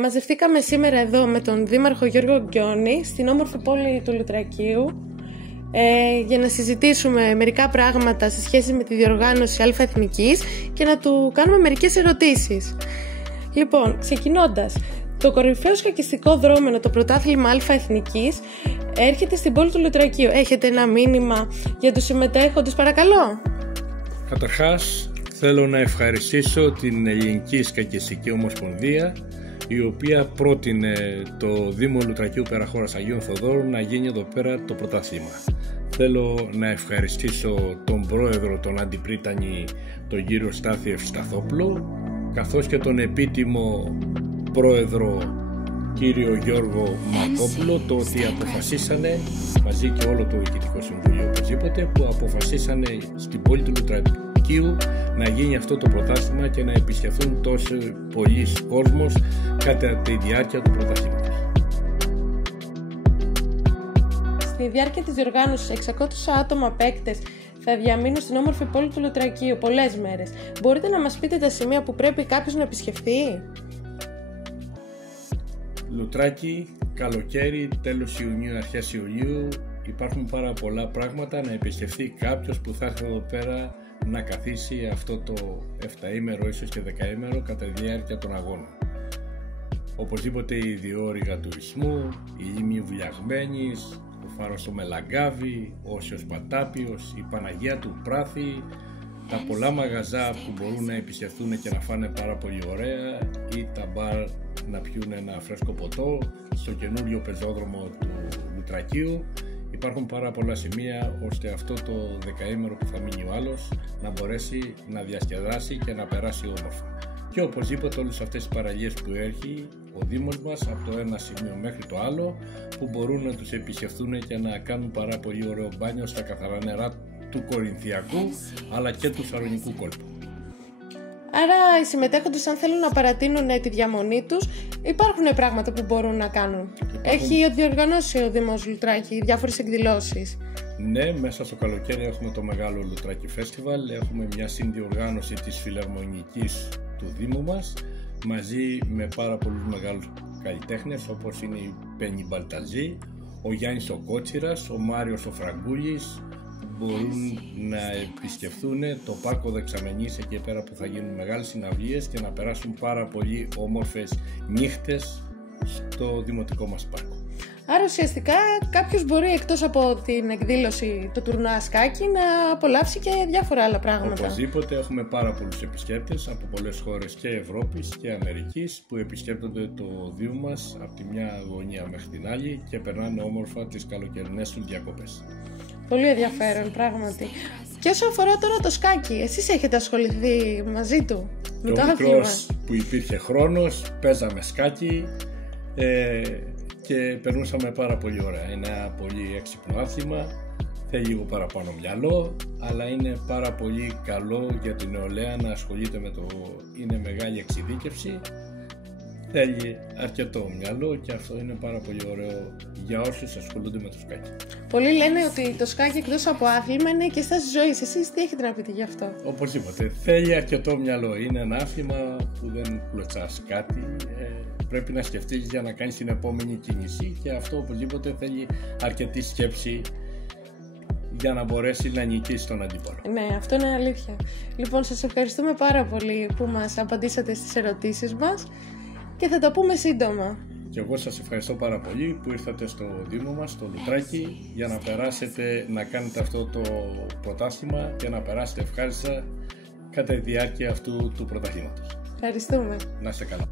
Μαζευτήκαμε σήμερα εδώ με τον Δήμαρχο Γιώργο Γκιόνη στην όμορφη πόλη του Λουτρακίου για να συζητήσουμε μερικά πράγματα σε σχέση με τη διοργάνωση Α Εθνικής και να του κάνουμε μερικές ερωτήσεις. Λοιπόν, ξεκινώντας, το κορυφαίο σκακιστικό δρόμενο, το πρωτάθλημα Α Εθνικής, έρχεται στην πόλη του Λουτρακίου. Έχετε ένα μήνυμα για τους συμμετέχοντες, παρακαλώ? Καταρχάς, θέλω να ευχαριστήσω την Ελληνική Σκακιστική Ομοσπονδία, η οποία πρότεινε το Δήμο Λουτρακίου Περαχώρας Αγίων Θοδόρων να γίνει εδώ πέρα το πρωτάθλημα. Θέλω να ευχαριστήσω τον πρόεδρο, τον Αντιπρίτανη, τον κύριο Στάθη Ευσταθόπουλο, καθώς και τον επίτιμο πρόεδρο κύριο Γιώργο Μακόπουλο, το ότι αποφασίσανε, μαζί και όλο το Διοικητικό Συμβούλιο οπωσδήποτε, που αποφασίσανε στην πόλη του Λουτρακίου να γίνει αυτό το πρωτάθλημα και να επισκεφθούν τόσο πολλοί κόσμος κατά τη διάρκεια του πρωταθλήματος. Στη διάρκεια της διοργάνωσης 600 άτομα παίκτες θα διαμείνουν στην όμορφη πόλη του Λουτρακίου πολλές μέρες. Μπορείτε να μας πείτε τα σημεία που πρέπει κάποιος να επισκεφθεί? Λουτράκι, καλοκαίρι, τέλος Ιουνίου, αρχές Ιουλίου, υπάρχουν πάρα πολλά πράγματα να επισκεφθεί κάποιος που θα έρθει εδώ πέρα να καθίσει αυτό το 7ήμερο, ίσως και 10ήμερο κατά τη διάρκεια των αγώνων. Οπωσδήποτε η διόρυγα τουρισμού, η λίμνη Βουλιαγμένης, το φάρος στο Μελαγκάβι, ο Όσιος Πατάπιος, η Παναγία του Πράθη, τα πολλά μαγαζά που μπορούν να επισκεφθούν και να φάνε πάρα πολύ ωραία, ή τα μπαρ να πιούν ένα φρέσκο ποτό στο καινούριο πεζόδρομο του Λουτρακίου. Υπάρχουν πάρα πολλά σημεία ώστε αυτό το 10ήμερο που θα μείνει ο άλλος να μπορέσει να διασκεδάσει και να περάσει όμορφα. Και οπωσδήποτε όλες αυτές τις παραλίες που έχει ο Δήμος μας από το ένα σημείο μέχρι το άλλο, που μπορούν να τους επισκεφθούν και να κάνουν πάρα πολύ ωραίο μπάνιο στα καθαρά νερά του Κορινθιακού αλλά και του Σαλονικού κόλπου. Άρα οι συμμετέχοντες, αν θέλουν να παρατείνουν τη διαμονή τους, υπάρχουν πράγματα που μπορούν να κάνουν. Έχει διοργανώσει ο Δήμος Λουτράκη διάφορες εκδηλώσεις. Ναι, μέσα στο καλοκαίρι έχουμε το μεγάλο Λουτράκι Φέστιβαλ, έχουμε μια συνδιοργάνωση της Φιλαρμονικής του Δήμου μας, μαζί με πάρα πολλούς μεγάλους καλλιτέχνες όπως είναι η Πέννη Μπαλταζή, ο Γιάννης ο Κότσιρας, ο Μάριος ο Φραγκούλης, μπορούν να επισκεφθούν το πάρκο Δεξαμενής, εκεί πέρα που θα γίνουν μεγάλες συναυλίες και να περάσουν πάρα πολύ όμορφες νύχτες στο δημοτικό μας πάρκο. Άρα ουσιαστικά κάποιος μπορεί εκτός από την εκδήλωση του τουρνουά σκάκι να απολαύσει και διάφορα άλλα πράγματα. Οπωσδήποτε έχουμε πάρα πολλούς επισκέπτες από πολλές χώρες και Ευρώπης και Αμερικής που επισκέπτονται το Δήμο μας από τη μια γωνία μέχρι την άλλη και περνάνε όμορφα τις καλοκαιρινές τους διακοπές. Πολύ ενδιαφέρον πράγματι. Και όσο αφορά τώρα το σκάκι, εσείς έχετε ασχοληθεί μαζί του? Με το μικρός που υπήρχε χρόνος, παίζαμε σκάκι και περνούσαμε πάρα πολύ ωραία. Είναι ένα πολύ έξυπνο άθλημα, θέλει λίγο παραπάνω μυαλό, αλλά είναι πάρα πολύ καλό για την νεολαία να ασχολείται με το... Είναι μεγάλη εξειδίκευση, θέλει αρκετό μυαλό και αυτό είναι πάρα πολύ ωραίο για όσους ασχολούνται με το σκάκι. Πολλοί λένε ότι το σκάκι εκτός από άθλημα είναι και στάση ζωής. Εσείς τι έχετε να πείτε γι' αυτό? Οπωσδήποτε, θέλει αρκετό μυαλό. Είναι ένα άθλημα που δεν κλωτσάς κάτι. Πρέπει να σκεφτείς για να κάνεις την επόμενη κίνηση και αυτό οπωσδήποτε θέλει αρκετή σκέψη για να μπορέσει να νικήσει τον αντίπαλο. Ναι, αυτό είναι αλήθεια. Λοιπόν, σας ευχαριστούμε πάρα πολύ που μας απαντήσατε στις ερωτήσεις μας και θα τα πούμε σύντομα. Και εγώ σας ευχαριστώ πάρα πολύ που ήρθατε στο Δήμο μας, στο Λουτράκι, για να περάσετε, να κάνετε αυτό το πρωτάθλημα και να περάσετε ευχάριστα κατά τη διάρκεια αυτού του πρωταθλήματος. Ευχαριστούμε. Να είστε καλά.